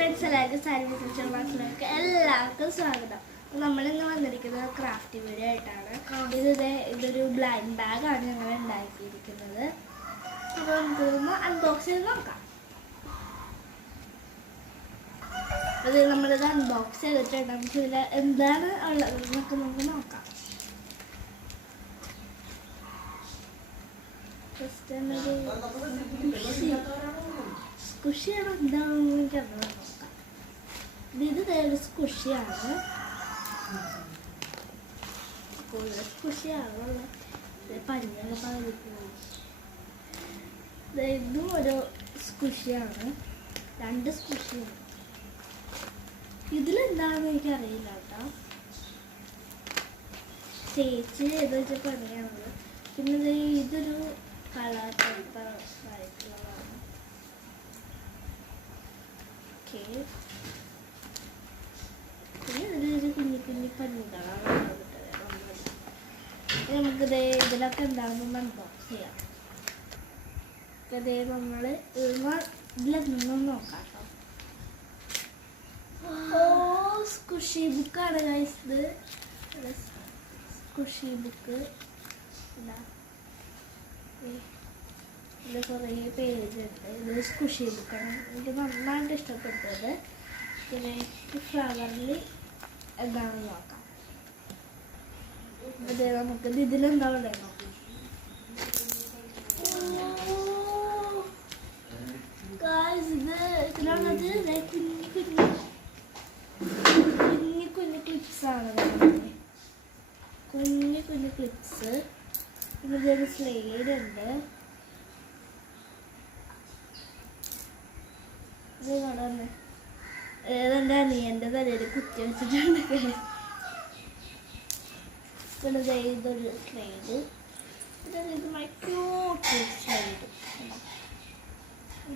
Friends എല്ലാവർക്കും സാരി ക്ലാസ്സിലേക്ക് എല്ലാവർക്കും സ്വാഗതം. നമ്മളിന്ന് വന്നിരിക്കുന്നത് ക്രാഫ്റ്റ് വീഡിയോ ആയിട്ടാണ്. ഇതൊരു ബ്ലൈൻഡ് ബാഗാണ് ഞങ്ങൾ ഉണ്ടാക്കിയിരിക്കുന്നത്. അപ്പോൾ നമുക്കിതൊന്ന് അൺബോക്സ് ചെയ്ത് നോക്കാം. അത് നമ്മളിത് അൺബോക്സ് ചെയ്തിട്ടുണ്ട്. നമുക്ക് ഇതിൽ എന്താണ് ഉള്ളത് എന്നൊക്കെ നമുക്ക് നോക്കാം. ഫസ്റ്റ് എന്നൊരു സ്കുഷിയാണ് എന്താണെന്ന് എനിക്കത് നോക്കാം. ഇത് ഒരു സ്കുഷിയാണ്. സ്കുഷിയാണ് പഞ്ഞൊക്കെ പതിക്കുന്നത്. ഇതും ഒരു സ്കുഷിയാണ്. രണ്ട് സ്കുഷിയാണ്. ഇതിലെന്താണെന്ന് എനിക്കറിയില്ല കേട്ടോ. ചേച്ചി ഏത് വെച്ചാൽ പണിയാണത്. പിന്നെ ഇതൊരു കളർ പേപ്പർ ആയിട്ടുള്ളതാണ്. പിന്നെ ഇതിലൊരു കുഞ്ഞി കുഞ്ഞി പഞ്ഞുകളാണ്. നമുക്കിത് ഇതിലൊക്കെ എന്താണെന്ന് അൺബോക്സ് ചെയ്യാം. നമ്മൾ ഇതിലൊന്നും നോക്കാം കേട്ടോ. സ്കുഷി ബുക്കാണ് ഗൈസ്. ഇത് സ്കുഷി ബുക്ക്. ഇതിൽ കുറേ പേജ് ഉണ്ട്. ഇത് സ്കുഷി ബുക്കാണ്. എനിക്ക് നന്നായിട്ട് ഇഷ്ടപ്പെട്ടത്. പിന്നെ ഫ്ലവറിൽ എന്താണെന്ന് നോക്കാം. അതെ, നമുക്ക് ഇതിലെന്താ ഉള്ളത് നോക്കാം. ഇതിലുള്ളത് കുഞ്ഞു കുഞ്ഞു കുഞ്ഞു കുഞ്ഞു ക്ലിപ്സാണ്. കുഞ്ഞു കുഞ്ഞു ക്ലിപ്സ്. ഇതൊരു സ്ലൈഡ് ഉണ്ട്. ഇത് കാണാൻ ഏതെൻ്റെ അനിയൻ്റെ തലയിൽ കുത്തി വെച്ചിട്ടുണ്ട്. പിന്നെ ഇതൊരു സ്ലൈഡ്. ഇത് ക്യൂട്ട് സ്ലൈഡ്.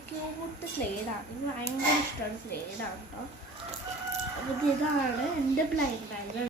ക്യൂട്ട് സ്ലൈഡാണ്. ഇത് ഭയങ്കര ഇഷ്ടമാണ് സ്ലൈഡാണ് കേട്ടോ. അപ്പോൾ ഇതാണ് എൻ്റെ ബ്ലൈൻഡ് ബാഗ്.